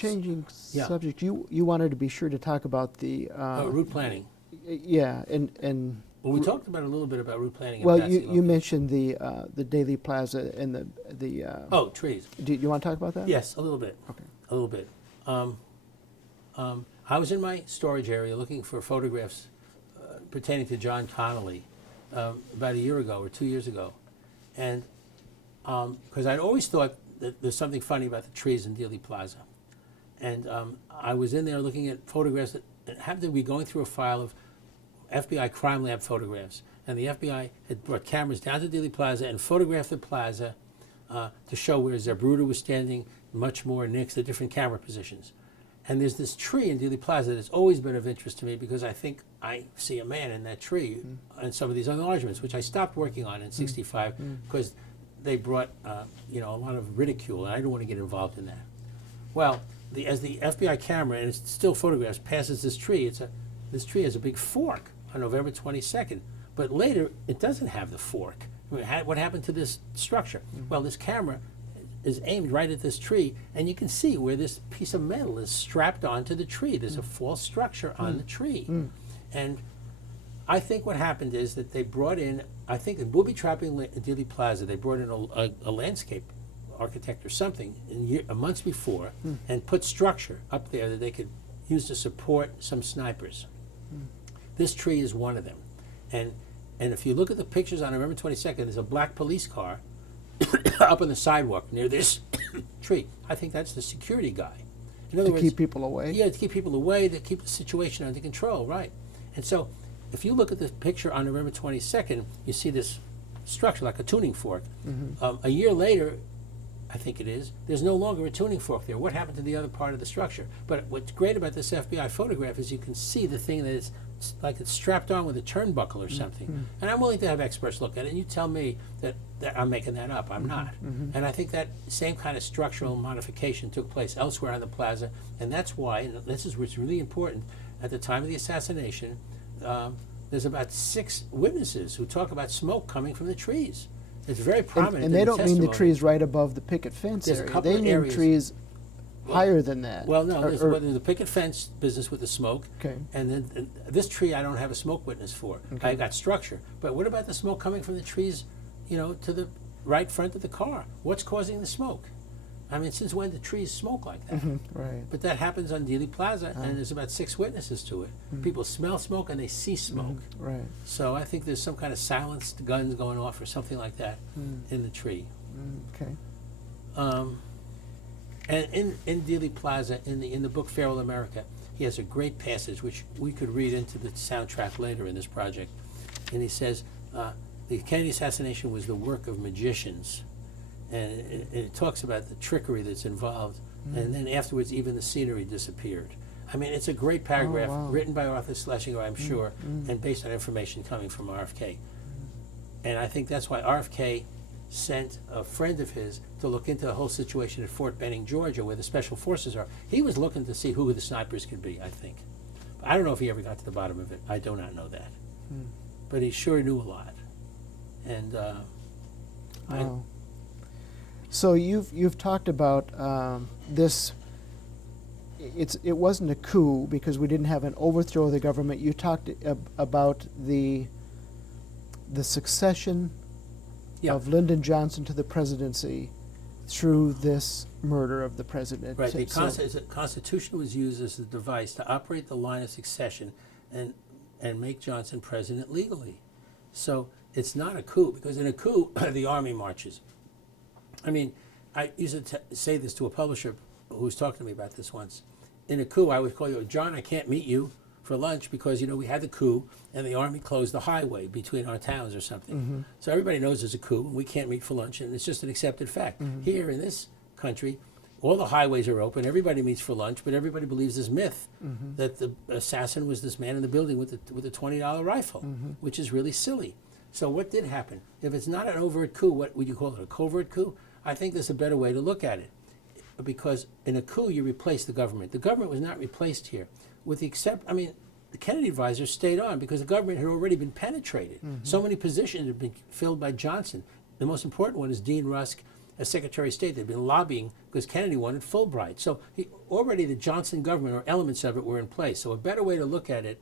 Changing Yeah. subject, you wanted to be sure to talk about the route planning. yeah, and Well, we talked about a little bit about route planning. well, in passing. you mentioned the Daily Plaza and the Oh, trees. do you want to talk about that? Yes, a little bit. Okay. A little bit. I was in my storage area looking for photographs pertaining to John Connolly about a year ago or 2 years ago, and because I'd always thought that there's something funny about the trees in Dealey Plaza, and I was in there looking at photographs that happened to be going through a file of FBI crime lab photographs, and the FBI had brought cameras down to Dealey Plaza and photographed the plaza to show where Zabruta was standing, much more next to different camera positions. And there's this tree in Dealey Plaza that's always been of interest to me because I think I see a man in that tree and some of these enlargements, which I stopped working on in '65 because they brought a lot of ridicule, and I don't want to get involved in that. Well, as the FBI camera, and it's still photographs, passes this tree, this tree has a big fork on November 22nd, but later it doesn't have the fork. I mean, what happened to this structure? Well, this camera is aimed right at this tree, and you can see where this piece of metal is strapped onto the tree. There's a false structure on the tree. And I think what happened is that they brought in, I think in booby trapping in Dealey Plaza, they brought in a landscape architect or something months before and put structure up there that they could use to support some snipers. This tree is one of them. And if you look at the pictures on November 22nd, there's a black police car up on the sidewalk near this tree. I think that's the security guy. In other words, keep people away? Yeah, to keep people away, to keep the situation under control, right. And so if you look at the picture on November 22nd, you see this structure like a tuning fork. A year later, I think it is, there's no longer a tuning fork there. What happened to the other part of the structure? But what's great about this FBI photograph is you can see the thing that is like it's strapped on with a turnbuckle or something. And I'm willing to have experts look at it, and you tell me that I'm making that up. I'm not. And I think that same kind of structural modification took place elsewhere on the plaza, and that's why, and this is what's really important, at the time of the assassination, there's about 6 witnesses who talk about smoke coming from the trees. It's very prominent. And they in don't the mean the testimony. trees right above the picket fence There's a area. couple They of mean areas. trees higher than that. Well, no, there's Or- the picket fence business with the smoke. Okay. And then this tree I don't have a smoke witness for. I got structure. But what about the smoke coming from the trees, to the right front of the car? What's causing the smoke? I mean, since when do trees smoke like that? right. But that happens on Dealey Plaza, and there's about 6 witnesses to it. People smell smoke and they see smoke. Right. So I think there's some kind of silenced guns going off or something like that in the tree. Okay. And in Dealey Plaza, in the book Feral America, he has a great passage which we could read into the soundtrack later in this project. And he says, the Kennedy assassination was the work of magicians. And it talks about the trickery that's involved. And then afterwards, even the scenery disappeared. I mean, it's a great paragraph written by Arthur Schlesinger, I'm sure, and based on information coming from RFK. And I think that's why RFK sent a friend of his to look into the whole situation at Fort Benning, Georgia, where the special forces are. He was looking to see who the snipers could be, I think. I don't know if he ever got to the bottom of it. I do not know that. But he sure knew a lot. And Wow. So you've talked about this. It wasn't a coup because we didn't have an overthrow of the government. You talked about the succession of Lyndon Johnson to the presidency through this murder of the president. Right. The Constitution was used as a device to operate the line of succession and make Johnson president legally. So it's not a coup, because in a coup, the army marches. I mean, I used to say this to a publisher who was talking to me about this once. In a coup, I would call you, John, I can't meet you for lunch because, we had the coup and the army closed the highway between our towns or something. So everybody knows there's a coup and we can't meet for lunch, and it's just an accepted fact. Here in this country, all the highways are open, everybody meets for lunch, but everybody believes this myth that the assassin was this man in the building with a $20 rifle, which is really silly. So what did happen? If it's not an overt coup, what would you call it, a covert coup? I think there's a better way to look at it. Because in a coup, you replace the government. The government was not replaced here. The Kennedy advisors stayed on because the government had already been penetrated. So many positions had been filled by Johnson. The most important one is Dean Rusk as Secretary of State. They'd been lobbying because Kennedy wanted Fulbright. So already the Johnson government, or elements of it, were in place. So a better way to look at it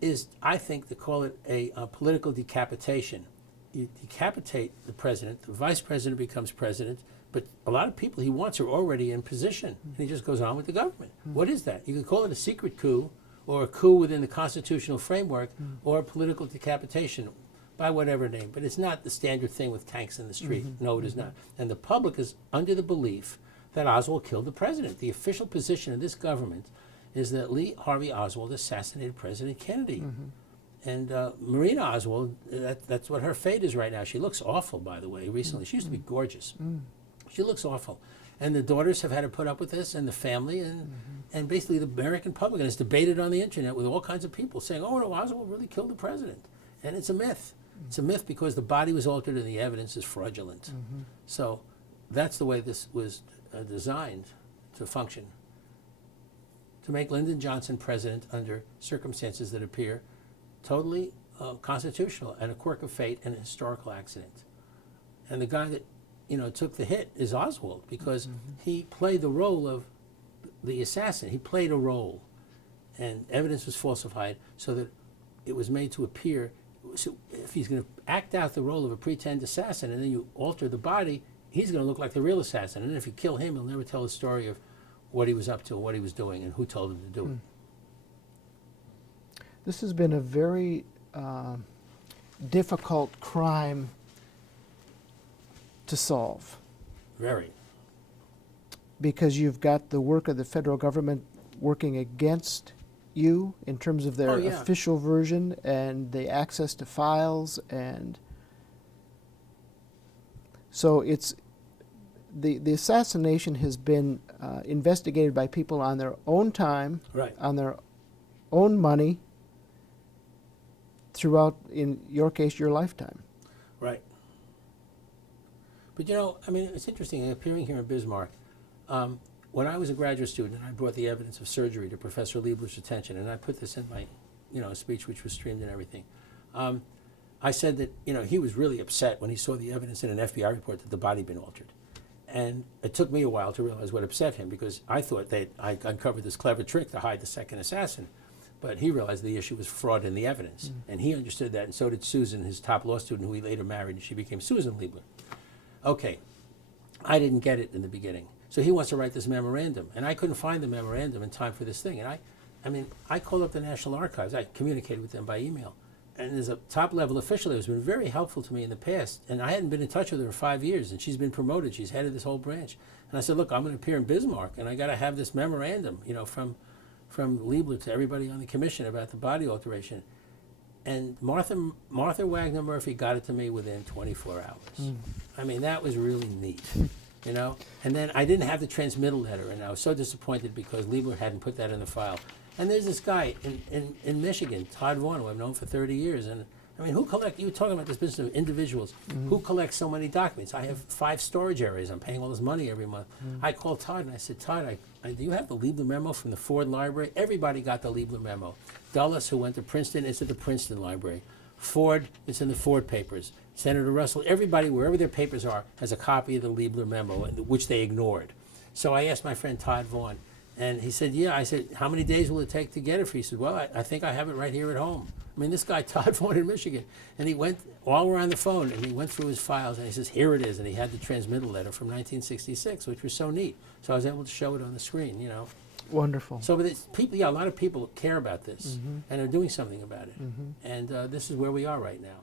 is, I think, to call it a political decapitation. You decapitate the president, the vice president becomes president, but a lot of people he wants are already in position, and he just goes on with the government. What is that? You could call it a secret coup, or a coup within the constitutional framework, or a political decapitation, by whatever name. But it's not the standard thing with tanks in the street. No, it is not. And the public is under the belief that Oswald killed the president. The official position of this government is that Lee Harvey Oswald assassinated President Kennedy. And Marina Oswald, that's what her fate is right now. She looks awful, by the way, recently. She used to be gorgeous. She looks awful. And the daughters have had to put up with this, and the family, and basically the American public. And it's debated on the internet with all kinds of people saying, oh, no, Oswald really killed the president. And it's a myth. It's a myth because the body was altered and the evidence is fraudulent. So that's the way this was designed to function, to make Lyndon Johnson president under circumstances that appear totally constitutional and a quirk of fate and a historical accident. And the guy that took the hit is Oswald, because he played the role of the assassin. He played a role, and evidence was falsified so that it was made to appear. So if he's going to act out the role of a pretend assassin and then you alter the body, he's going to look like the real assassin. And if you kill him, he'll never tell the story of what he was up to and what he was doing and who told him to do it. This has been a very difficult crime to solve. Very. Because you've got the work of the federal government working against you in terms of their official version and the access to files, and so it's the assassination has been investigated by people on their own time, on their own money, throughout, in your case, your lifetime. Right. But I mean, it's interesting appearing here in Bismarck. When I was a graduate student, I brought the evidence of surgery to Professor Liebler's attention, and I put this in my, speech, which was streamed and everything. I said that, he was really upset when he saw the evidence in an FBI report that the body had been altered. And it took me a while to realize what upset him, because I thought that I uncovered this clever trick to hide the second assassin. But he realized the issue was fraud in the evidence. And he understood that, and so did Susan, his top law student, who he later married, and she became Susan Liebler. Okay, I didn't get it in the beginning. So he wants to write this memorandum, and I couldn't find the memorandum in time for this thing. And I called up the National Archives. I communicated with them by email. And there's a top-level official there who's been very helpful to me in the past, and I hadn't been in touch with her in 5 years, and she's been promoted. She's head of this whole branch. And I said, look, I'm going to appear in Bismarck, and I got to have this memorandum, from Liebler to everybody on the commission about the body alteration. And Martha Wagner Murphy got it to me within 24 hours. I mean, that was really neat. And then I didn't have the transmittal letter, and I was so disappointed because Liebler hadn't put that in the file. And there's this guy in Michigan, Todd Vaughn, who I've known for 30 years, and I mean, you were talking about this business of individuals, who collects so many documents? I have 5 storage areas, I'm paying all this money every month. I called Todd and I said, Todd, do you have the Liebler memo from the Ford Library? Everybody got the Liebler memo. Dulles, who went to Princeton, is at the Princeton Library. Ford, it's in the Ford papers. Senator Russell, everybody, wherever their papers are, has a copy of the Liebler memo, which they ignored. So I asked my friend Todd Vaughn, and he said, yeah. I said, how many days will it take to get it for you? He said, well, I think I have it right here at home. I mean, this guy, Todd Vaughn in Michigan, and he went, while we're on the phone, and he went through his files, and he says, here it is, and he had the transmittal letter from 1966, which was so neat. So I was able to show it on the screen, Wonderful. So, but it's people, a lot of people care about this, and are doing something about it. And this is where we are right now.